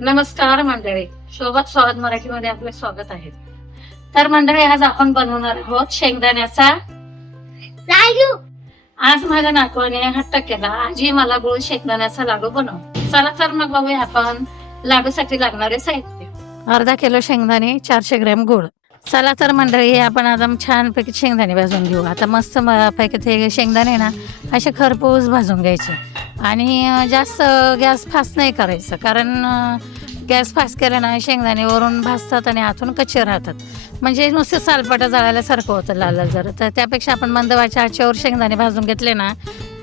नमस्कार मंडळी. सोबत स्वागत मराठीमध्ये आपले स्वागत आहे. तर मंडळी आज आपण बनवणार आहोत शेंगदाण्याचा लाडू. आज माझ्या नातवाने हट्ट केला. आजी मला गुळ शेंगदाण्याचा लाडू बनव. चला तर मग बघूया आपण लाडूसाठी लागणारे साहित्य. अर्धा किलो शेंगदाणे चारशे ग्रॅम गुळ. चला तर मंडळी हे आपण आता छानपैकी शेंगदाणे भाजून घेऊ. आता मस्त पैकी ते शेंगदाणे ना असे खरपूस भाजून घ्यायचे. आणि जास्त गॅस फास्ट नाही करायचं. कारण गॅस फास्ट केल्यानं ना शेंगदाणे वरून भाजतात आणि आतून कच्चे राहतात. म्हणजे नुसते सालपाटा जळाल्यासारखं होतं लाल लाल तर त्यापेक्षा आपण मंदवाच्या आचेवर शेंगदाणे भाजून घेतले ना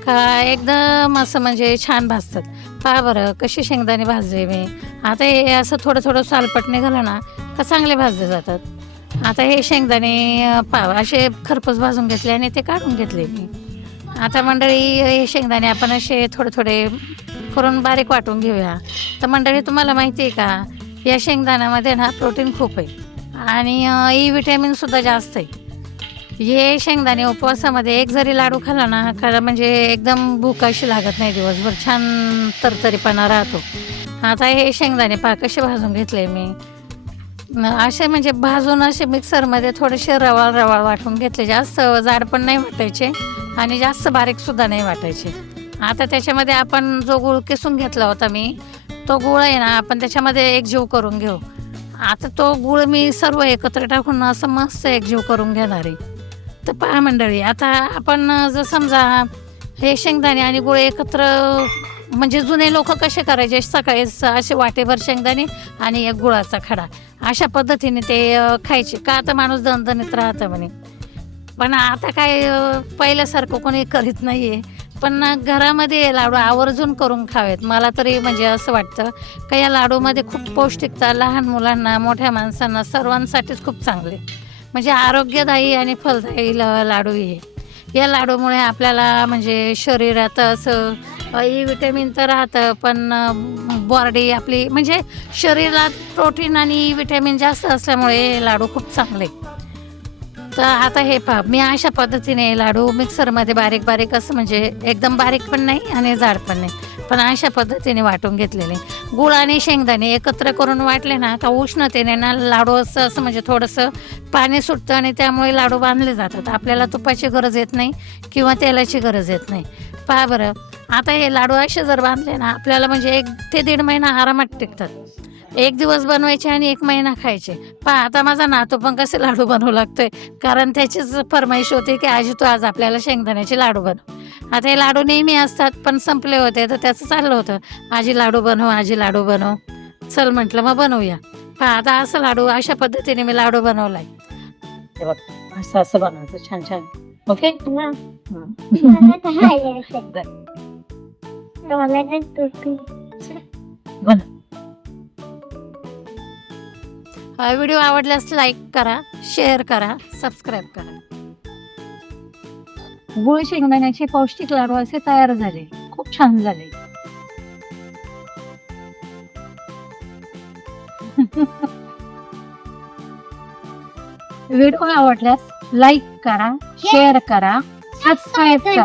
का एकदम असं म्हणजे छान भाजतात. पहा बरं कशी शेंगदाणे भाजले मी. आता हे असं थोडं थोडं सालपट निघालं ना का चांगले भाजले जातात. आता हे शेंगदाणे अं, पाव असे खरपूस भाजून घेतले आणि ते काढून घेतले मी. आता मंडळी हे शेंगदाणे आपण असे थोडे थोडे करून बारीक वाटून घेऊया. तर मंडळी तुम्हाला माहिती आहे का या शेंगदाण्यामध्ये ना प्रोटीन खूप आहे. आणि ई विटॅमिनसुद्धा e जास्त आहे. हे शेंगदाणे उपवासामध्ये एक जरी लाडू खाल्ला ना खरं म्हणजे एकदम भूक अशी लागत नाही दिवसभर छान तरतरीपणा राहतो. आता हे शेंगदाणे पाक कसे भाजून घेतले मी? असे म्हणजे भाजून असे मिक्सरमध्ये थोडेसे रवाळ रवाळ वाटून घेतले. जास्त जाड पण नाही वाटायचे. आणि जास्त बारीकसुद्धा नाही वाटायचे. आता त्याच्यामध्ये आपण जो गुळ किसून घेतला होता मी तो गुळ आहे ना आपण त्याच्यामध्ये एकजीव करून घेऊ. आता तो गुळ मी सर्व एकत्र टाकून असं मस्त एकजीव करून घेणार आहे. तर पहा मंडळी आता आपण जर समजा हे शेंगदाणे आणि गुळ एकत्र म्हणजे जुने लोक कसे करायचे? सकाळी स- असे वाटेभर शेंगदाणे आणि एक गुळाचा खडा. अशा पद्धतीने ते खायचे. का आता माणूस दणदणीत राहतं म्हणे? पण आता काय पहिल्यासारखं कोणी करीत नाही आहे पण घरामध्ये लाडू आवर्जून करून खावेत. मला तरी म्हणजे असं वाटतं का या लाडूमध्ये खूप पौष्टिकता लहान मुलांना मोठ्या माणसांना सर्वांसाठीच खूप चांगले. म्हणजे आरोग्यदायी आणि फलदायी ल- लाडू हे. या लाडूमुळे आपल्याला म्हणजे शरीरात असं ई विटॅमिन तर राहतं पण बॉडी आपली म्हणजे शरीरात प्रोटीन आणि ई विटॅमिन जास्त असल्यामुळे लाडू खूप चांगले. तर आता हे पहा मी अशा पद्धतीने लाडू मिक्सरमध्ये बारीक बारीक असं म्हणजे एकदम बारीक पण नाही आणि जाड पण नाही पण अशा पद्धतीने वाटून घेतलेले. गुळ आणि शेंगदाणे एकत्र करून वाटले ना का उष्णतेने ना लाडू असं असं म्हणजे थोडंसं पाणी सुटतं आणि त्यामुळे लाडू बांधले जातात. आपल्याला तुपाची गरज येत नाही किंवा तेलाची गरज येत नाही. पहा बरं आता हे लाडू असे जर बांधले ना आपल्याला म्हणजे एक ते दीड महिना आरामात टिकतात. एक दिवस बनवायचे आणि एक महिना खायचे. पहा आता माझा नातू पण कसे लाडू बनवू लागतोय. कारण त्याचीच फरमाईश होती की आजी तू आज आपल्याला शेंगदाण्याचे लाडू बनव. आता हे लाडू नेहमी असतात पण संपले होते तर त्याचं चाललं होतं. आजी लाडू बनव आजी लाडू बनव. चल म्हटलं मग बनवूया. पहा आता असं लाडू अशा पद्धतीने मी लाडू बनवलाय. असं असं बनवायचं छान छान. ओके? मला हा व्हिडिओ आवडल्यास लाईक करा शेअर करा सबस्क्राईब करा. गुळ शेंगदाण्याचे पौष्टिक लाडू असे तयार झाले. खूप छान झाले. व्हिडिओ आवडल्यास लाईक करा शेअर करा सबस्क्राईब करा.